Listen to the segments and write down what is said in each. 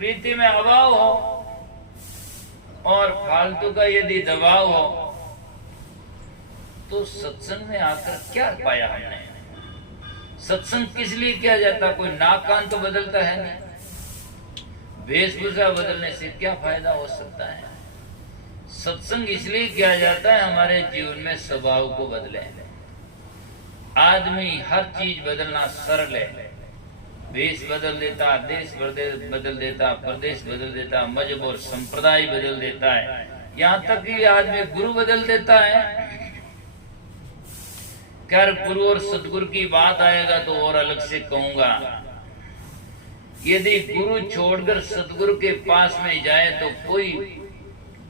प्रीति में अभाव हो और फालतू का यदि दबाव हो तो सत्संग में आकर क्या पाया हमने? सत्संग किस लिए किया जाता? कोई नाक कान तो बदलता है नहीं। वेशभूषा बदलने से क्या फायदा हो सकता है? सत्संग इसलिए किया जाता है हमारे जीवन में स्वभाव को बदले। आदमी हर चीज बदलना सरल है। वेश बदल देता, देश बदल देता, प्रदेश बदल देता, मजहब और संप्रदाय बदल देता है, यहाँ तक कि आदमी गुरु बदल देता है। खैर गुरु और सदगुरु की बात आएगा तो और अलग से कहूंगा। यदि गुरु छोड़कर सदगुरु के पास में जाए तो कोई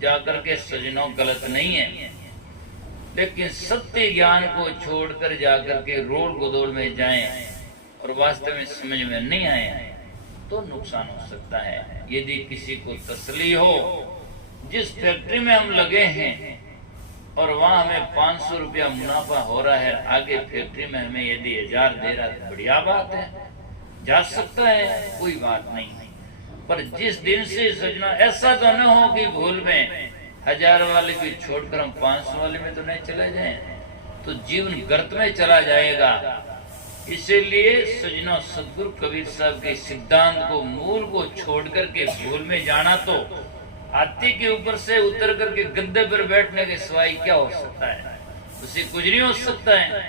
जाकर के सजनों गलत नहीं है, लेकिन सत्य ज्ञान को छोड़कर जाकर के रोड गोदोड़ में जाएं और वास्तव में समझ में नहीं आए तो नुकसान हो सकता है। यदि किसी को तसल्ली हो, जिस फैक्ट्री में हम लगे हैं और वहां हमें 500 रुपया मुनाफा हो रहा है, आगे फैक्ट्री में हमें यदि 1000 दे रहा है तो बढ़िया बात है, जा सकता है, कोई बात नहीं। पर जिस दिन से सजना ऐसा तो न हो कि भूल में 1000 वाले की छोड़कर हम 500 वाले में तो नहीं चले जाएं, तो जीवन गर्त में चला जाएगा। इसीलिए सजना सदगुरु कबीर साहब के सिद्धांत को, मूल को छोड़ करके भूल में जाना तो हाथी के ऊपर से उतर करके गद्दे पर बैठने के सिवाय क्या हो सकता है? उसे कुछ नहीं हो सकता है।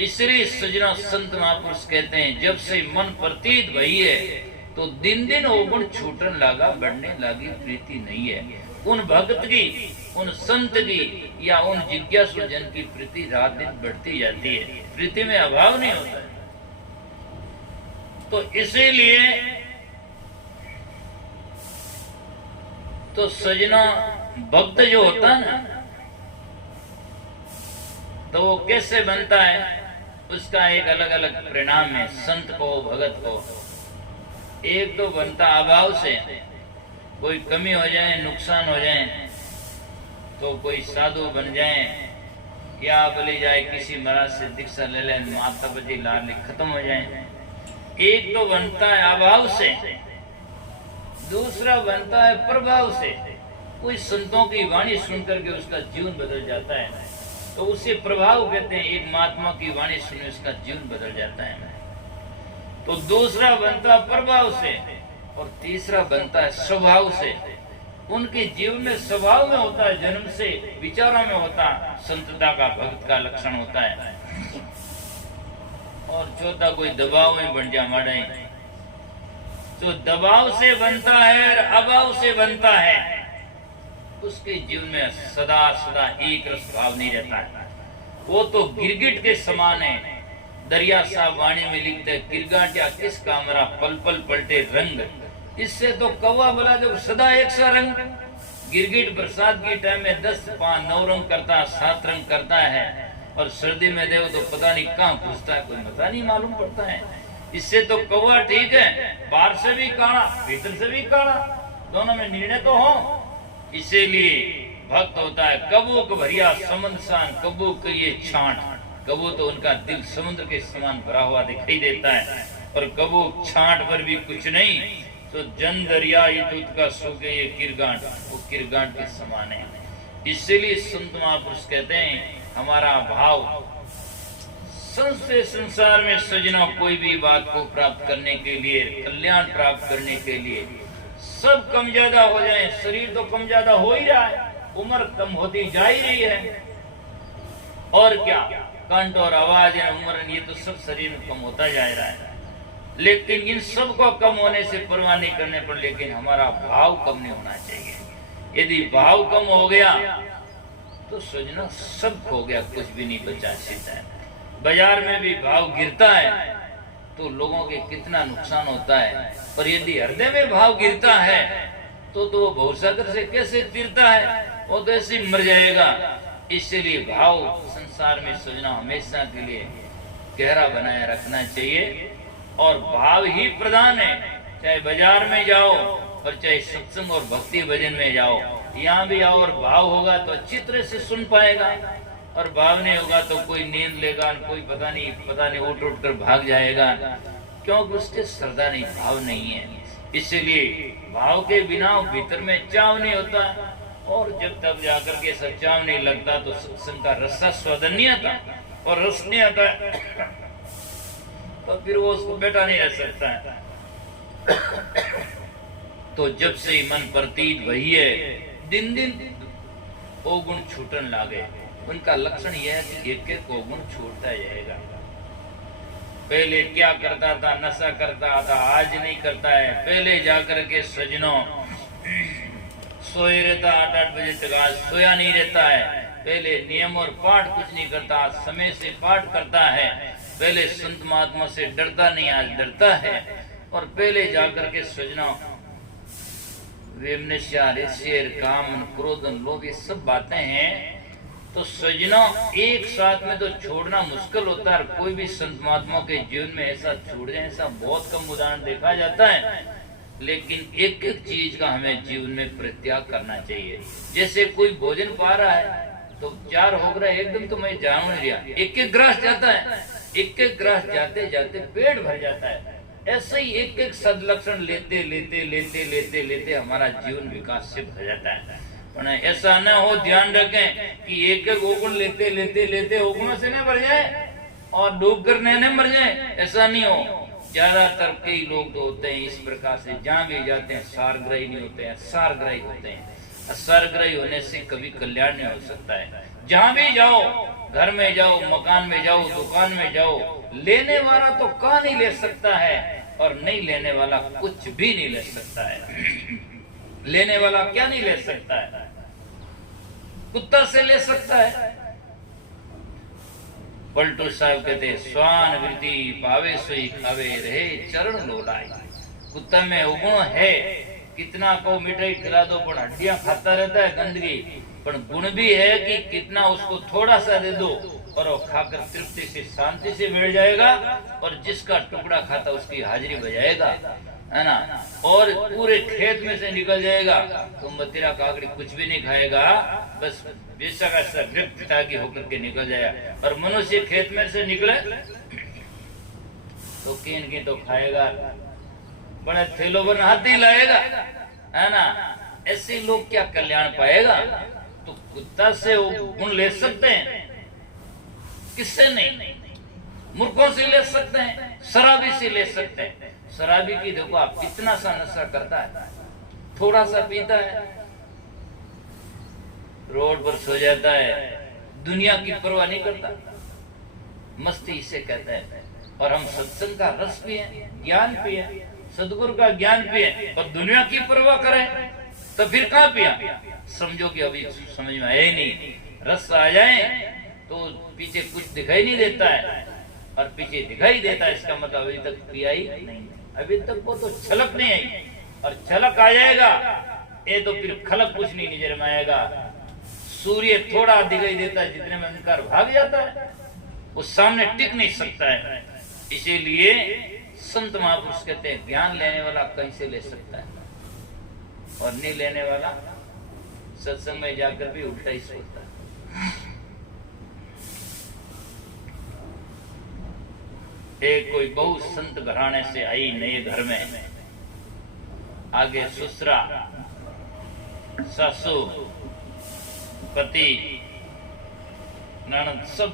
इसलिए सजना संत महापुरुष कहते हैं, जब से मन प्रतीत भई है तो दिन दिन ओगुण छूटन लागा, बढ़ने लागी प्रीति नहीं है। उन भक्त की, उन संत की या उन जिज्ञासु जन की प्रीति रात दिन बढ़ती जाती है, प्रीति में अभाव नहीं होता है। तो इसीलिए तो सजना भक्त जो होता है ना, तो वो कैसे बनता है, उसका एक अलग अलग परिणाम है। संत को, भगत को, एक तो बनता अभाव से, कोई कमी हो जाए, नुकसान हो जाए तो कोई साधु बन जाए या बोली जाए किसी महाराज से दीक्षा ले लें, माता पिता लाल खत्म हो जाए। एक तो बनता है अभाव से, दूसरा बनता है प्रभाव से। कोई संतों की वाणी सुनकर के उसका जीवन बदल जाता है, तो उसे प्रभाव कहते हैं। एक महात्मा की वाणी सुने उसका जीवन बदल जाता है। तो दूसरा बनता प्रभाव से और तीसरा बनता है स्वभाव से। उनके जीवन में स्वभाव में होता है, जन्म से विचारों में होता है, संतता का, भक्त का लक्षण होता है। और चौथा कोई दबाव में बन जा माड़े, तो दबाव से बनता है और अभाव से बनता है, उसके जीवन में सदा सदा एक रस भाव नहीं रहता है। वो तो गिरगिट के समान है। दरिया साहब वाणी में लिखते हैं, गिरगाटिया किस कामरा पल पल पलटे रंग। इससे तो कौवा बोला जब सदा एक सा रंग। गिरगिट बरसात के टाइम में 10, 5, 9 रंग करता है, 7 रंग करता है, और सर्दी में देखो तो पता नहीं कहाँ घुसता है, कोई पता नहीं मालूम पड़ता है। इससे तो कौवा ठीक है, बाहर से भी काला, भीतर से भी काला, दोनों में निर्णय तो हो। इसीलिए भक्त होता है कबू को भरिया समंद सान, कबू को ये छांट। कबू तो उनका दिल समुद्र के समान भरा हुआ दिखाई देता है, और कबू छांट पर भी कुछ नहीं, तो जन दरिया ये दूध का सूखे ये किरगांठ, वो किरगांठ के समान है। इसलिए संत महापुरुष कहते हैं, हमारा भाव संसार में सजना कोई भी बात को प्राप्त करने के लिए, कल्याण प्राप्त करने के लिए सब कम ज्यादा हो जाए। शरीर तो कम ज्यादा हो ही रहा है, उम्र कम होती जा ही रही है, और क्या, कंठ और आवाज है, उम्र, ये तो सब शरीर में कम होता जा रहा है। लेकिन इन सब को कम होने से परवाह नहीं करने पर, लेकिन हमारा भाव कम नहीं होना चाहिए। यदि भाव कम हो गया तो सजना सब खो गया, कुछ भी नहीं बचा सीता है। बाजार में भी भाव गिरता है तो लोगों के कितना नुकसान होता है, पर यदि हृदय में भाव गिरता है तो वो भवसागर से कैसे तीरता है, वो तो ऐसे मर जाएगा। इसलिए भाव संसार में सजना हमेशा के लिए गहरा बनाए रखना चाहिए, और भाव ही प्रधान है। चाहे बाजार में जाओ और चाहे सत्संग और भक्ति भजन में जाओ, यहाँ भी आओ, और भाव होगा तो अच्छी तरह से सुन पाएगा, और भाव नहीं होगा तो कोई नींद लेगा, कोई पता नहीं उठ कर भाग जाएगा, क्योंकि उसके श्रद्धा नहीं, भाव नहीं है। इसलिए भाव के बिना भीतर में चाव नहीं होता, और जब तक जाकर के सब चाव नहीं लगता तो सत्संग का रसा स्वादन नहीं आता, और रस नहीं आता तो फिर वो उसको बैठा नहीं रह सकता है। तो जब से मन प्रतीत वही है, दिन दिन वो गुण छूटन लागे। उनका लक्षण यह है कि एक एक को गुण छूटता जाएगा। पहले क्या करता था, नशा करता था, आज नहीं करता है। पहले जाकर के सजनों सोए रहता 8-8 बजे तक, आज सोया नहीं रहता है। पहले नियम और पाठ कुछ नहीं करता, समय से पाठ करता है। पहले संत महात्मा से डरता नहीं, आज डरता है। और पहले जाकर के सजनों वेमनस्या, ऋष्यर, काम, क्रोध, लोभ, ये सब बातें हैं। तो सजनों एक साथ में तो छोड़ना मुश्किल होता है। कोई भी संत महात्मा के जीवन में ऐसा छूट जाए, ऐसा बहुत कम उदाहरण देखा जाता है। लेकिन एक एक चीज का हमें जीवन में परित्याग करना चाहिए। जैसे कोई भोजन पा रहा है तो 4 हो रहा है, एकदम तो मैं जान नहीं रहा, एक एक ग्रास जाता है, एक एक ग्रास जाते जाते पेट भर जाता है। ऐसे ही एक एक सदलक्षण लेते लेते लेते लेते लेते हमारा जीवन विकास से भर जाता है। पर ऐसा न हो, ध्यान रखें कि एक एक ओगुण लेते लेते लेते ओगुणों से न भर जाए और डूब कर न मर जाए, ऐसा नहीं हो। ज्यादातर कई लोग तो होते हैं इस प्रकार से, जहाँ भी जाते हैं सारग्राही नहीं होते हैं, सारग्राही होते हैं। सारग्राही होने से कभी कल्याण नहीं हो सकता है। जहाँ भी जाओ, घर में जाओ, मकान में जाओ, दुकान में जाओ, लेने वाला तो कहाँ नहीं ले सकता है, और नहीं लेने वाला कुछ भी नहीं ले सकता है। लेने वाला क्या नहीं ले सकता है? कुत्ता से ले सकता है। पलटू साहब कहते स्वान वृद्धि पावे सोई खावे रहे चरण लोलाए। कुत्ता में गुण है, कितना को मिठाई खिला दो पर हड्डियां खाता रहता है, गंदगी। पर गुण भी है कि कितना उसको थोड़ा सा दे दो और वो खाकर तृप्ति से शांति से बैठ जाएगा, और जिसका टुकड़ा खाता उसकी हाजिरी बजाएगा, है ना। और पूरे खेत में से निकल जाएगा तो मदिरा काकड़ी कुछ भी नहीं खाएगा, बस बेशक व्यक्तिता की होकर के निकल जाएगा। और मनुष्य खेत में से निकले तो कीन तो खाएगा, बड़े थैलों पर हाथी लाएगा, है ना। ऐसे लोग क्या कल्याण पाएगा? तो कुत्ता से वो गुण ले सकते हैं, किससे नहीं? मूर्खों से ले सकते हैं, शराबी से ले सकते हैं। शराबी की देखो आप कितना सा नशा करता है, थोड़ा सा पीता है, रोड पर सो जाता है, दुनिया की परवाह नहीं करता, मस्ती इसे कहते हैं। और हम सत्संग का रस पिए, ज्ञान पिए, सदगुरु का ज्ञान पिए, और दुनिया की परवाह करें तो फिर कहाँ पिया? समझो कि अभी समझ में आए नहीं। रस आ जाए तो पीछे कुछ दिखाई नहीं देता है, और पीछे दिखाई देता है, इसका मतलब अभी तक पिया ही नहीं, अभी तक वो तो छलक नहीं आई। और छलक आ जाएगा ये तो फिर खलक कुछ नहीं नजर में आएगा। सूर्य थोड़ा दिखाई देता है, जितने में अंधकार भाग जाता है, वो सामने टिक नहीं सकता है। इसीलिए संत महापुरुष कहते हैं ज्ञान लेने वाला कहीं से ले सकता है, और नहीं लेने वाला सत्संग में जाकर भी उल्टा ही सोचता है। एक कोई बहु संत घराने से आई नए घर में, आगे ससुरा, सासू, पति, ननद सब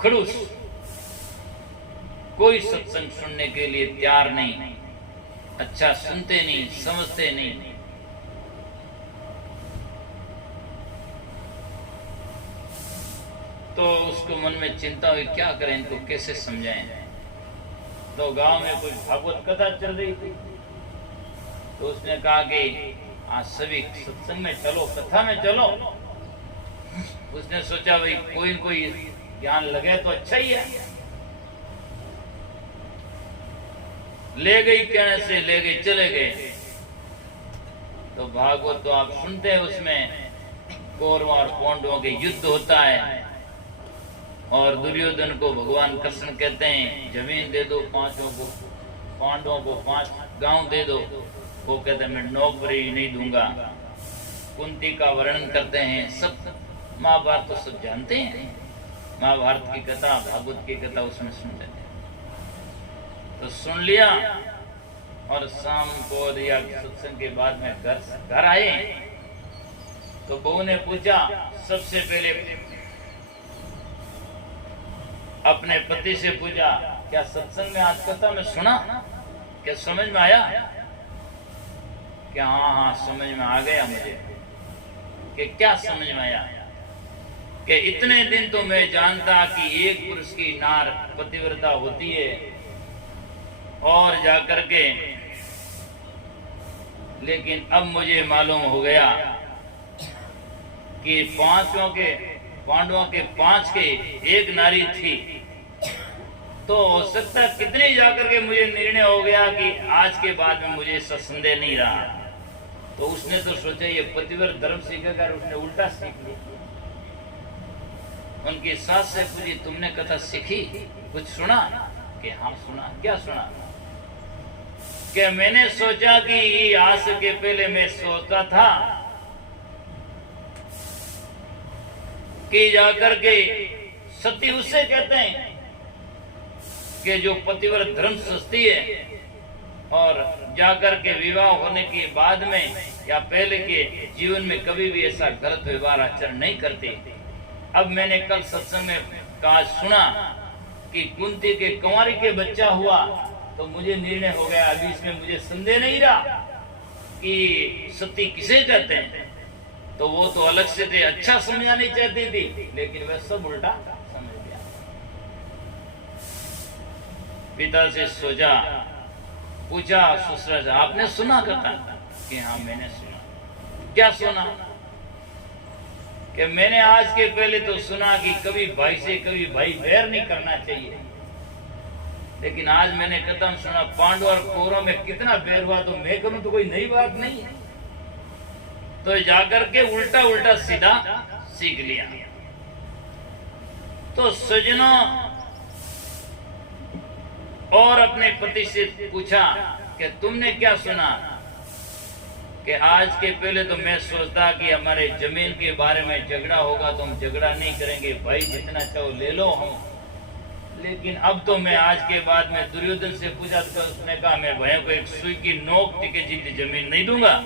खड़ूस, कोई सत्संग सुनने के लिए तैयार नहीं, अच्छा सुनते नहीं, समझते नहीं। तो उसको मन में चिंता हुई, क्या करें, इनको कैसे समझाएं। तो गांव में कोई भागवत कथा चल रही थी, तो उसने कहा कि आज सभी सत्संग में चलो, कथा में चलो। उसने सोचा भाई कोई न कोई ज्ञान लगे तो अच्छा ही है। ले गई, कहने से ले गई, चले गए। तो भागवत तो आप सुनते हैं, उसमें कौरवों और पांडवों के युद्ध होता है, और दुर्योधन को भगवान कृष्ण कहते हैं जमीन दे दो पांचों को, पांडवों को 5 गांव दे दो। वो कहते हैं मैं नौकरी नहीं दूंगा। कुंती का वर्णन करते हैं, सब महाभारत तो सब जानते हैं, महाभारत की कथा, भागवत की कथा उसमें सुनते हैं। तो सुन लिया, और शाम को या सत्संग के बाद में घर आए तो बहू ने पूछा, सबसे पहले अपने पति से पूछा, क्या सत्संग में आज कथा में सुना, क्या समझ में आया? क्या हाँ समझ में आ गया मुझे। कि क्या समझ में आया? कि इतने दिन तो मैं जानता कि एक पुरुष की नार पतिव्रता होती है और जाकर के, लेकिन अब मुझे मालूम हो गया कि पांडवों के 5 के एक नारी थी। तो हो सकता है कितने जाकर के मुझे निर्णय हो गया कि आज के बाद में मुझे संदेह नहीं रहा। तो उसने तो सोचा ये पतिव्रत धर्म सीखेगा, उसने उल्टा सीख लिया। उनकी सास से पूछी, तुमने कथा सीखी, कुछ सुना? कि हाँ सुना। क्या सुना? कि मैंने सोचा कि आज के पहले मैं सोचता था कि जाकर के सती उससे कहते हैं कि जो पतिव्रत धर्म सस्ती है और जाकर के विवाह होने के बाद में या पहले के जीवन में कभी भी ऐसा गलत व्यवहार आचरण नहीं करते। अब मैंने कल सत्संग में कहा सुना कि कुंती के कुंवारी के बच्चा हुआ, तो मुझे निर्णय हो गया, अभी इसमें मुझे संदेह नहीं रहा कि सती किसे कहते हैं। तो वो तो अलग से थे, अच्छा समझना नहीं चाहती थी, लेकिन वह सब उल्टा समझ गया। पिता से सोचा, पूछा ससुरा से, आपने सुना कथा? कि हाँ मैंने सुना। क्या सुना? कि मैंने आज के पहले तो सुना कि कभी भाई से कभी भाई बैर नहीं करना चाहिए, लेकिन आज मैंने कथा में सुना पांडव और कौरव में कितना बैर हुआ, तो मैं करूं तो कोई नई बात नहीं है। तो जाकर के उल्टा उल्टा सीधा सीख लिया। तो सज्जनों और अपने पति से पूछा कि तुमने क्या सुना? कि आज के पहले तो मैं सोचता कि हमारे जमीन के बारे में झगड़ा होगा तो हम झगड़ा नहीं करेंगे, भाई जितना चाहो ले लो हम। लेकिन अब तो मैं आज के बाद में दुर्योधन से पूछा तो उसने कहा मैं भाइयों को एक सुई की नोक टिके जितनी जमीन नहीं दूंगा।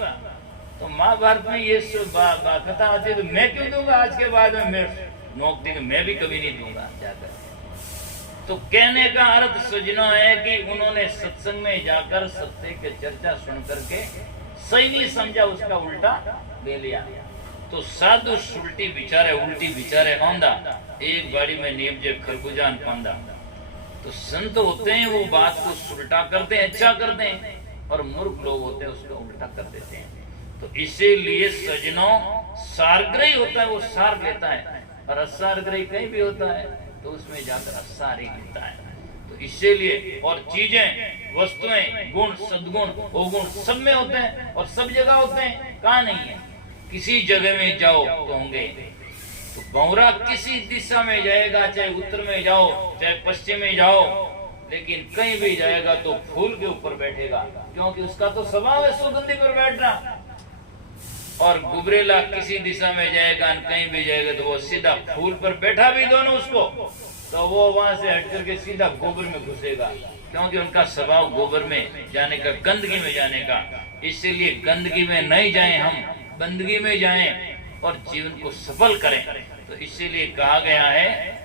तो महाभारत में ये कथा आती है, तो मैं क्यों दूंगा आज के बाद में? मैं नोक टिके मैं भी कभी नहीं दूंगा जाकर। तो कहने का अर्थ सज्जनों है कि उन्होंने सत्संग में जाकर सत्य की चर्चा सुन करके सही नहीं समझा, उसका उल्टा ले लिया। तो साधु उल्टी विचारे औंधा, एक बाड़ी में नीम जे खरबूजान पंदा। तो संत होते हैं वो बात को उल्टा करते हैं, अच्छा करते हैं, और मूर्ख लोग होते हैं उसको उल्टा कर देते हैं। तो इसीलिए सज्जनों सारग्रही होता है वो सार लेता है, और असारग्रही कहीं भी होता है तो उसमें जाकर असार ही लेता है। तो इसीलिए और चीजें वस्तुएं गुण सद्गुण अवगुण सब में होते हैं और सब जगह होते हैं। कहाँ नहीं है? किसी जगह में जाओ तो होंगे। तो गौरा किसी दिशा में जाएगा, चाहे उत्तर में जाओ चाहे पश्चिम में जाओ, लेकिन कहीं भी जाएगा तो फूल के ऊपर बैठेगा, क्योंकि उसका तो स्वभाव है सुगंधि पर बैठना। और गुबरेला किसी दिशा में जाएगा, कहीं भी जाएगा तो वो सीधा फूल पर बैठा भी दोनों उसको, तो वो वहां से हट करके सीधा गोबर में घुसेगा, क्योंकि उनका स्वभाव गोबर में जाने का, गंदगी में जाने का। इसीलिए गंदगी में नहीं जाएं, हम बंदगी में जाएं और जीवन को सफल करें। तो इसीलिए कहा गया है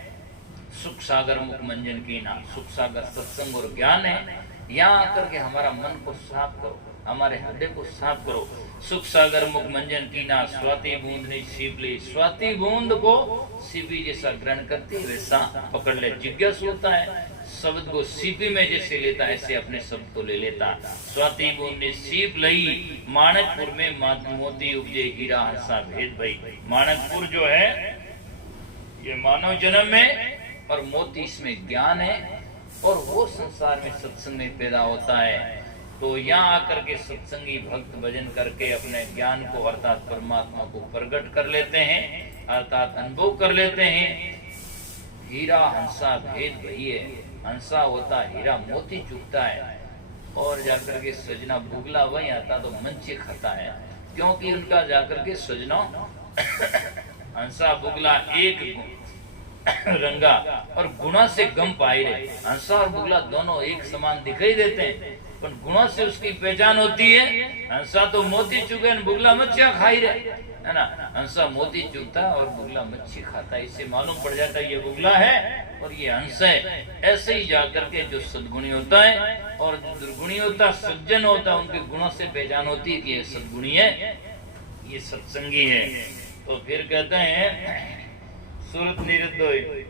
सुख सागर मुख मंजन की ना। सुख सागर सत्संग और ज्ञान है। यहाँ आकर के हमारा मन को साफ करो, हमारे हृदय को साफ करो। सुख सागर मुख मंजन की ना, स्वाति बूंद नहीं सीप ले। स्वाति बूंद को सीपी जैसा ग्रहण करती है वैसा पकड़ ले। जिज्ञासु होता है, शब्द को सीपी में जैसे लेता है ऐसे अपने शब्द को ले लेता। स्वाति बूंद ने सीप लई, माणकपुर में मोती उपजे हीरा हंसा भेद भई। माणकपुर जो है ये मानव जन्म में, और मोती इसमें ज्ञान है, और वो संसार में सत्संग में पैदा होता है। तो यहाँ आकर के सत्संगी भक्त भजन करके अपने ज्ञान को अर्थात परमात्मा को प्रकट कर लेते हैं, अर्थात अनुभव कर लेते हैं। हीरा हंसा भेद भई है। हंसा होता हीरा मोती चुगता है, और जाकर के सजना बुगला वही आता तो मंचे खाता है, क्योंकि उनका जाकर के सजना हंसा बुगला एक रंगा और गुणा से गम पाए रहे। हंसा और बुगला दोनों एक समान दिखाई देते हैं, पर गुणों से उसकी पहचान होती है। हंसा तो मोती चुगे बुगला मच्छियां खाई रहे, है ना। हंसा मोती चुगता और बुगला मच्छी खाता है, इससे मालूम पड़ जाता है ये बुगला है और ये हंस है। ऐसे ही जाकर के जो सद्गुणी होता है और जो दुर्गुणी होता, सज्जन होता, उनके गुणों से पहचान होती है कि ये सद्गुणी है, ये सत्संगी है। तो फिर कहते हैं सुरत निरुद्धोय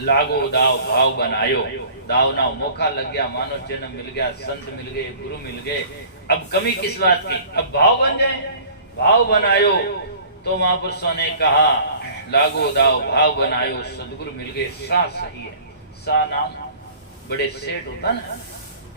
लागो दाव भाव बनायो, दाव ना मौका लग गया, मानव जन्म मिल गया, संत मिल गए, गुरु मिल गए, अब कमी किस बात की, अब भाव बन जाए, भाव बनायो। तो महापुरुषों ने कहा लागो दाव भाव बनायो, सदगुरु मिल गए, सा सही है। सा नाम बड़े सेठ होता ना,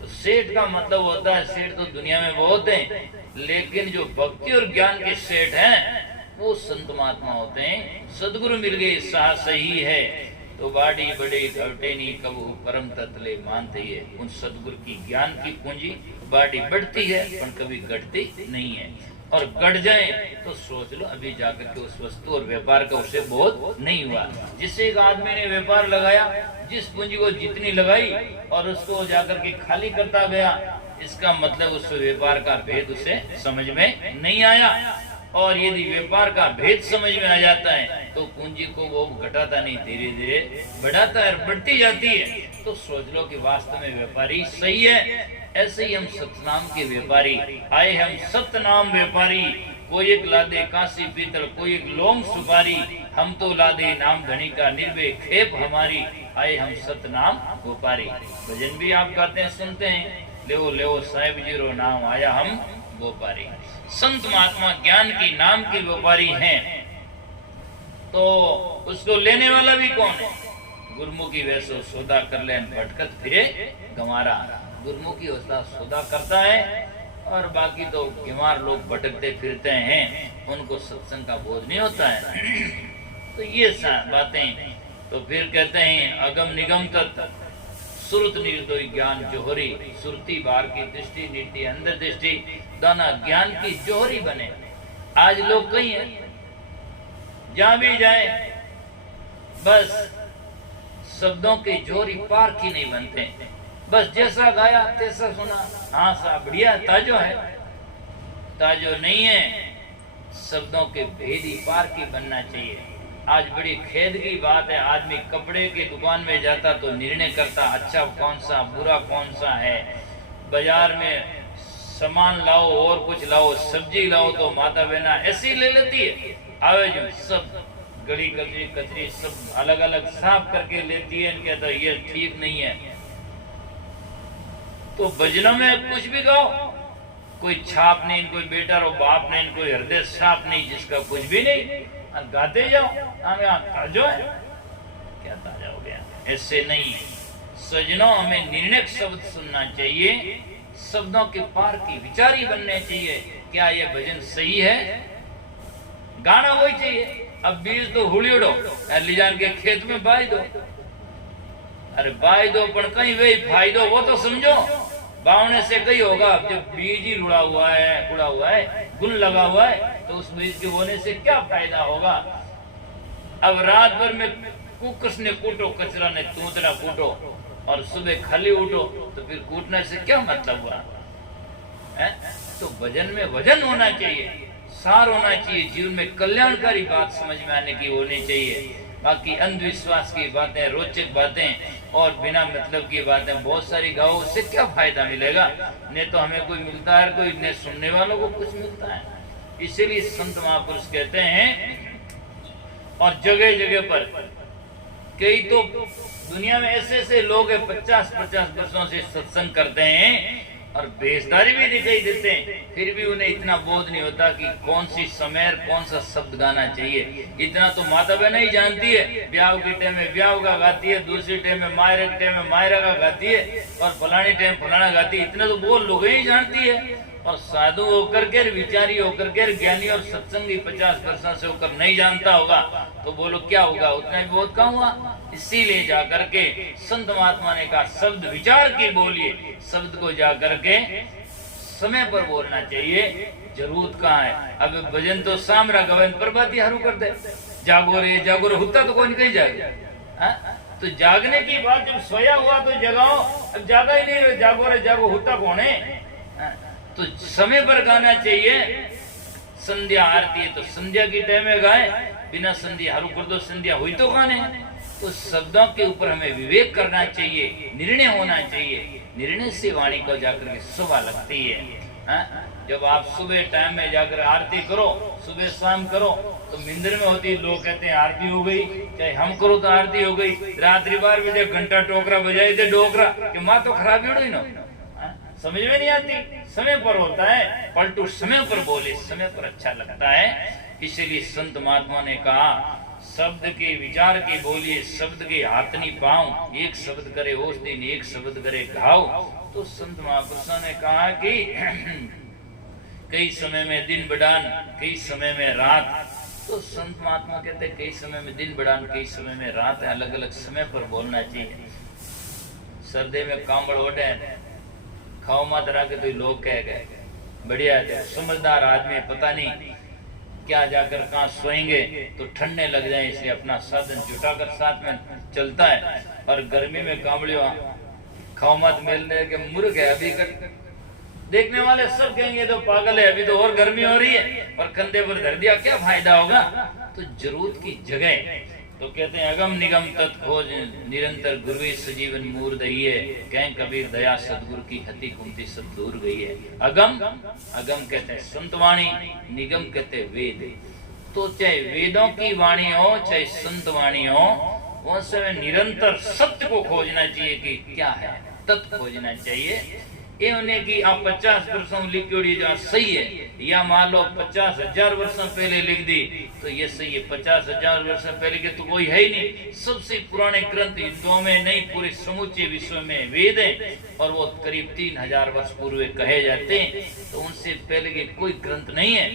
तो सेठ का मतलब होता है, सेठ तो दुनिया में बहुत हैं, लेकिन जो भक्ति और ज्ञान के सेठ हैं वो संत महात्मा होते हैं। सदगुरु मिल गए, सा सही है। तो बाड़ी बड़े घटे नहीं कबू परम तत्ले मानते है। उन सदगुरु की ज्ञान की पूंजी बाड़ी बढ़ती है पर कभी घटती नहीं है, और घट जाए तो सोच लो अभी जाकर के उस वस्तु और व्यापार का उसे बहुत नहीं हुआ। जिस एक आदमी ने व्यापार लगाया, जिस पूंजी को जितनी लगाई और उसको जाकर के खाली करता गया, इसका मतलब उस व्यापार का भेद उसे समझ में नहीं आया। और यदि व्यापार का भेद समझ में आ जाता है तो पूंजी को वो घटाता नहीं, धीरे धीरे बढ़ाता है, बढ़ती जाती है। तो सोच लो कि वास्तव में व्यापारी सही है। ऐसे ही हम सतनाम के व्यापारी आए, हम सतनाम व्यापारी, कोई एक लादे कांसी पीतल, कोई एक लौंग सुपारी, हम तो लादे नाम धनी का निर्भय खेप हमारी, आए हम सतनाम व्यापारी। भजन भी आप गाते हैं, सुनते हैं, लेवो लेवो साहेब जीरो नाम आया हम व्यापारी। संत महात्मा ज्ञान की नाम के व्यापारी हैं, तो उसको लेने वाला भी कौन है? गुरमुखी वैसो सौदा कर ले भटकत फिरे गंवारा। गुरमुखी होता सौदा करता है और बाकी तो बीमार लोग भटकते फिरते हैं, उनको सत्संग का बोध नहीं होता है। तो ये बातें। तो फिर कहते हैं अगम निगम तत्व सुरत निर्दोय ज्ञान जोहरी, सुरती बार की दृष्टि, नीति अंदर दृष्टि, दाना ज्ञान की जोहरी बने। आज लोग कहीं हैं, जहां भी जाए बस शब्दों के जोहरी पार की नहीं बनते, बस जैसा गाया तैसा सुना, हाँ सा बढ़िया ताजो है, ताजो नहीं है। शब्दों के भेदी पार की बनना चाहिए। आज बड़ी खेद की बात है, आदमी कपड़े की दुकान में जाता तो निर्णय करता अच्छा कौन सा बुरा कौन सा है। बाजार में सामान लाओ और कुछ लाओ, सब्जी लाओ तो माता बहना ऐसी ले लेती है, आवे जो सब गली कचरी कचरी सब अलग अलग साफ करके लेती है, कहता है ये ठीक नहीं है। तो भजनों में कुछ भी गाओ, कोई छाप नहीं, कोई बेटा रो बाप नहीं, कोई हृदय साफ नहीं, जिसका कुछ भी नहीं, गाते जाओ ताजो है, क्या ताजा हो गया? ऐसे नहीं। सजनों हमें निर्णय शब्द सुनना चाहिए, शब्दों के पार की विचारी बनने चाहिए। क्या ये भजन सही है? गाना वही चाहिए। अब बीज तो हुली उड़ो ले जान के खेत में बाई दो, अरे बाई दो पर कहीं वही फायदो वो तो समझो। बावने से कहीं होगा, जब बीज ही उड़ा हुआ है, गुण लगा हुआ है, तो उस बीज के बोने से क्या फायदा होगा? अब रात भर में कुकस ने कूटो, कचरा ने तूतरा कूटो और सुबह खाली उठो, तो फिर कूटने से क्या मतलब हुआ है? तो भजन में वजन होना चाहिए, सार होना चाहिए, जीवन में कल्याणकारी बात समझ में आने की होनी चाहिए। बाकी अंधविश्वास की बातें, रोचक बातें और बिना मतलब की बातें बहुत सारी गाओ, उससे क्या फायदा मिलेगा? न तो हमें कोई मिलता है, कोई न सुनने वालों को कुछ मिलता है। इसीलिए संत महापुरुष कहते हैं, और जगह जगह पर कई तो दुनिया में ऐसे ऐसे लोग हैं 50-50 वर्षों से सत्संग करते हैं और बेजदारी भी दिखाई देते हैं, फिर भी उन्हें इतना बोध नहीं होता कि कौन सी समय कौन सा शब्द गाना चाहिए। इतना तो माता बहन ही जानती है, ब्याह के टाइम में ब्याह का गाती है, दूसरे टाइम में मायरे के टाइम में मायरा का गाती है, और फलानी टाइम फलाना गाती है। इतना तो वो लोग ही जानती है। और साधु होकर के, विचारी होकर के, ज्ञानी और सत्संगी 50 वर्षों से होकर नहीं जानता होगा तो बोलो क्या होगा? उतना भी बहुत कम हुआ। इसीलिए जाकर के संत महात्मा ने कहा शब्द विचार की बोलिए, शब्द को जाकर के समय पर बोलना चाहिए। जरूरत कहाँ है? अब भजन तो सामरा गवन प्रभाती हरू कर दे, जागो रे होता तो कौन कहीं जाए। तो जागने की बात, जब सोया हुआ तो जगाओ, अब जागा ही नहीं, जागो रे जागो, होता कौन है? तो समय पर गाना चाहिए। संध्या आरती है तो संध्या की टाइम में गाए, बिना संध्या हरू कर दो संध्या हुई तो गाने। तो शब्दों के ऊपर हमें विवेक करना चाहिए, निर्णय होना चाहिए। निर्णय से वाणी को जाकर के सुबह लगती है। जब आप सुबह टाइम में जाकर आरती करो, सुबह शाम करो, तो मिंदर में होती, लोग कहते हैं आरती हो गई, चाहे हम करो तो आरती हो गई। रात्रि 12 बजे घंटा टोकरा बजाए थे डोकरा कि माँ तो खराब ही उड़ी ना, समझ में नहीं आती। समय पर होता है, पलटू समय पर बोले, समय पर अच्छा लगता है। इसीलिए संत महात्मा ने कहा, शब्द के विचार के बोलिए, शब्द के हाथ नहीं पाऊं, एक शब्द करे उस दिन, एक शब्द करे घाव। तो संत महापुरुषों ने कहा कि कई समय में दिन बढ़ान, कई समय में रात। तो संत महात्मा कहते हैं कई समय में दिन बढ़ान, कई समय में रात है, अलग अलग समय पर बोलना चाहिए। सर्दी में कांबड़ ओढ़े, खाओ मत रहा के तो लोग कह गए बढ़िया है, समझदार आदमी, पता नहीं क्या जाकर कहाँ सोएंगे तो ठंडने लग जाए, इसलिए अपना साधन जुटाकर साथ में चलता है। और गर्मी में कांबड़ियों खाओ मत मिलने के मूर्ख है, अभी देखने वाले सब कहेंगे तो पागल है, अभी तो और गर्मी हो रही है, और कंधे पर धर दिया क्या फायदा होगा। तो जरूरत की जगह तो कहते हैं अगम निगम तत् खोज निरंतर गुरुवे सजीवन मूर दही है, कहें कबीर दया सदगुरु की हति कुमति सब दूर गई है। अगम, अगम कहते हैं संतवाणी, निगम कहते हैं वेद। तो चाहे वेदों की वाणी हो, चाहे संत वाणी हो, उनसे निरंतर सत्य को खोजना चाहिए कि क्या है, तत्व खोजना चाहिए। ये उन्हें कि आप 50 वर्षों में लिखी जो सही है, या मान लो 50,000 वर्षों पहले लिख दी तो ये सही है। 50,000 वर्षों पहले के तो कोई है ही नहीं। सबसे पुराने ग्रंथ हिंदुओं में नहीं, पूरे समूचे विश्व में वेद है, और वो करीब 3000 वर्ष पूर्व कहे जाते हैं। तो उनसे पहले के कोई ग्रंथ नहीं है।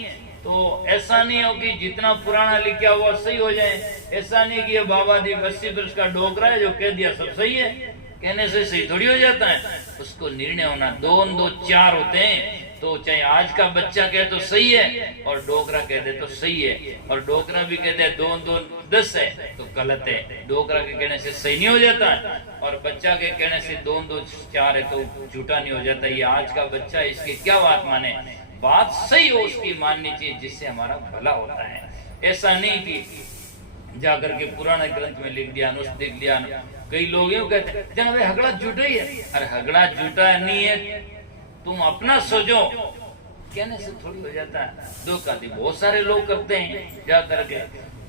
तो ऐसा नहीं हो कि जितना पुराना लिखा हुआ सही हो जाए। ऐसा नहीं कि ये बाबा दी 80 वर्ष का डोकरा है जो कह दिया सब सही है, कहने से सही थोड़ी हो जाता है। उसको निर्णय होना, 2 2 4 होते हैं। तो चाहे आज का बच्चा कहे तो सही है, और डोकरा कह दे तो सही है, और डोकरा भी कह दे 2 2 10 है तो गलत है। डोकरा के कहने से सही नहीं हो जाता है, और बच्चा के कहने से 2 2 4 है तो झूठा नहीं हो जाता। ये आज का बच्चा, इसकी क्या बात माने, बात सही हो उसकी माननी चाहिए, जिससे हमारा भला होता है। ऐसा नहीं कि जाकर के पुराने ग्रंथ में लिख दिया, नुस्ख लिख दिया। कई लोग यूं कहते हैं जनाब हगड़ा झूठा ही है। अरे हगड़ा झूठा नहीं है, तुम अपना सोचो, कहने से थोड़ी हो जाता है। धोखा बहुत सारे लोग करते हैं जा करके।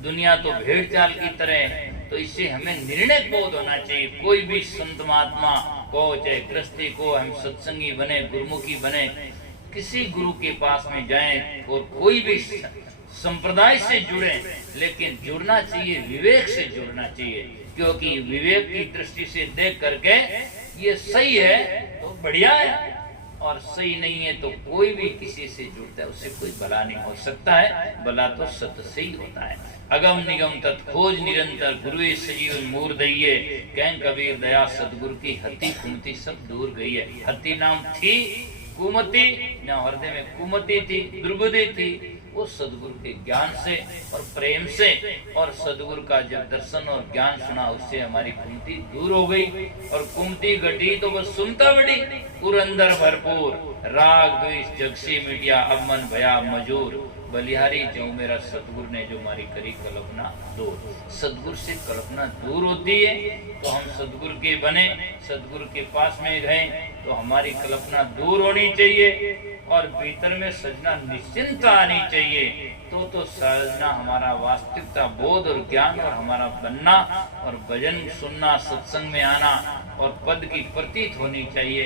दुनिया तो भेड़ चाल की तरह है, तो इससे हमें निर्णय बोध होना चाहिए। कोई भी संत महात्मा को, चाहे गृहस्थी को, हम सत्संगी बने, गुरुमुखी बने, किसी गुरु के पास में जाएं और कोई भी संप्रदाय से जुड़े, लेकिन जुड़ना चाहिए विवेक से जुड़ना चाहिए। क्योंकि विवेक की दृष्टि से देख करके ये सही है तो बढ़िया है, और सही नहीं है तो कोई भी किसी से जुड़ता है उससे कोई भला नहीं हो सकता है। भला तो सत्य से ही होता है। अगम निगम तत् खोज निरंतर गुरुवे सजीवन मूर दइये, कहें कबीर दया सदगुरु की हति कुमति सब दूर गई है। हति नाम थी, कुमति ना हृदय में कुमति थी, दुर्बुद्धि थी। वो सदगुरु के ज्ञान से और प्रेम से, और सदगुरु का जब दर्शन और ज्ञान सुना, उससे हमारी कुमति दूर हो गई। और कुमति घटी तो बस सुनता बड़ी, पुरंदर भरपूर, राग द्वेष जगसी मीडिया, अब मन भया मजूर, बलिहारी जो मेरा सदगुरु ने जो हमारी करी कल्पना दूर। सदगुरु से कल्पना दूर होती है तो हम सदगुरु के बने, सदगुरु के पास में गए तो हमारी कल्पना दूर होनी चाहिए, और भीतर में सजना निश्चिंतता आनी चाहिए। तो सजना हमारा वास्तविकता बोध और ज्ञान, और हमारा बनना, और भजन सुनना, सत्संग में आना, और पद की प्रतीत होनी चाहिए।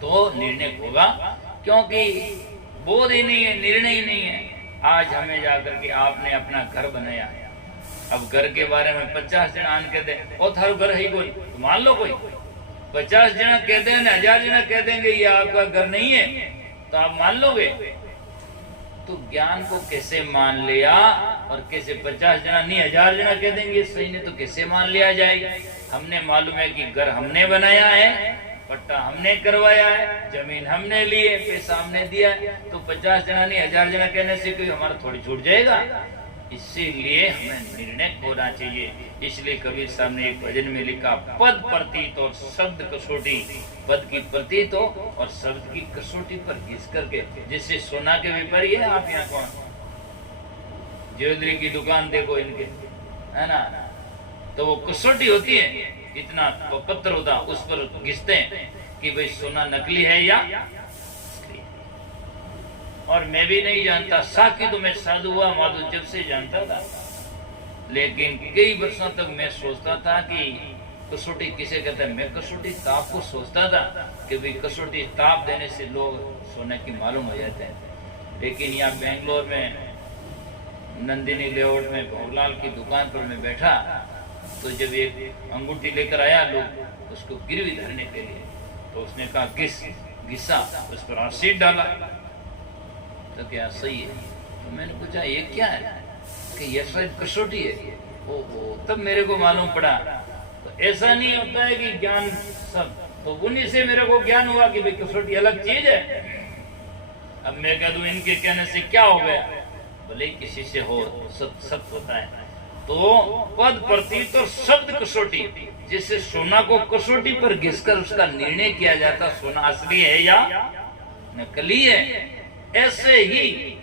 तो निर्णय होगा, क्योंकि बोध ही नहीं है, निर्णय ही नहीं है। आज हमें जाकर के आपने अपना घर बनाया, अब घर के बारे में 50 जन आन के दे, और थारो घर है कोई, तो मान लो कोई 50 जना कह दें, 1000 जना कह देंगे ये आपका घर नहीं है, तो आप मान लोगे? तो ज्ञान को कैसे मान लिया, और कैसे 50 जना नहीं 1000 जना कह देंगे सही ने, तो कैसे मान लिया जाए? हमने मालूम है कि घर हमने बनाया है, पट्टा हमने करवाया है, जमीन हमने ली है, पैसा हमने दिया है, तो 50 जना नहीं 1000 जना कहने से कोई हमारा थोड़ी छूट जाएगा? इसीलिए हमें निर्णय होना चाहिए। इसलिए कबीर साहब ने एक भजन में लिखा, पद प्रतीत और शब्द कसौटी, पद की प्रतीत हो और शब्द की कसौटी पर घिस करके, जिससे सोना के व्यापारी है आप यहाँ कौन, ज्वेलरी की दुकान देखो इनके, है ना, तो वो कसौटी होती है, इतना पत्थर होता, उस पर घिसते हैं कि भाई सोना नकली है या असली। और मैं भी नहीं जानता, साकी तो मैं साधु हुआ माधु जब से जानता था, लेकिन कई वर्षों तक मैं सोचता था कि कसौटी किसे कहते हैं। मैं कसौटी ताप को सोचता था कि भाई कसौटी ताप देने से लोग सोने की मालूम हो जाते हैं। लेकिन यहाँ बेंगलोर में नंदिनी लेआउट में भवरलाल की दुकान पर मैं बैठा, तो जब एक अंगूठी लेकर आया लोग उसको गिरवी धरने के लिए, तो उसने कहा घिसा, उस पर एसिड डाला, तो क्या सही है? तो मैंने पूछा ये क्या है, कि ये शायद कसौटी है। ओहो, तब मेरे को मालूम पड़ा। तो ऐसा नहीं होता है कि ज्ञान सब, तो उन्हीं से मेरे को ज्ञान हुआ कि भाई कसौटी अलग चीज है। अब मैं कह दूं इनके कहने से क्या हो गया, भले किसी से हो, सत्य होता है। तो पद प्रतीत और शब्द कसौटी, जिससे सोना को कसौटी पर घिसकर उसका निर्णय किया जाता सोना असली है या नकली है। ऐसे ही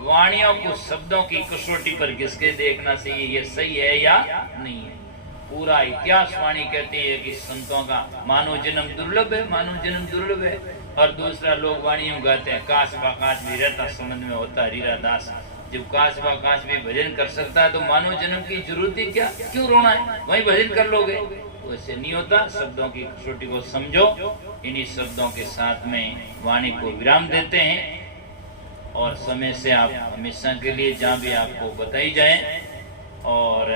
वाणियों को शब्दों की कसौटी पर घिस के देखना चाहिए ये सही है या नहीं है। पूरा इतिहास वाणी कहती है कि संतों का मानव जन्म दुर्लभ है, मानव जन्म दुर्लभ है। और दूसरा लोग वाणियों गाते हैं, काश बाकाश भी रहता संबंध में होता हीरा दास। जब काश बाकाश भी भजन कर सकता है तो मानव जन्म की जरूरत ही क्या, क्यों रोना है, वही भजन कर लोगे। वैसे नहीं होता, शब्दों की कसौटी को समझो। इन्हीं शब्दों के साथ में वाणी को विराम देते हैं और समय से आप हमेशा के लिए जहाँ भी आपको बताई जाए और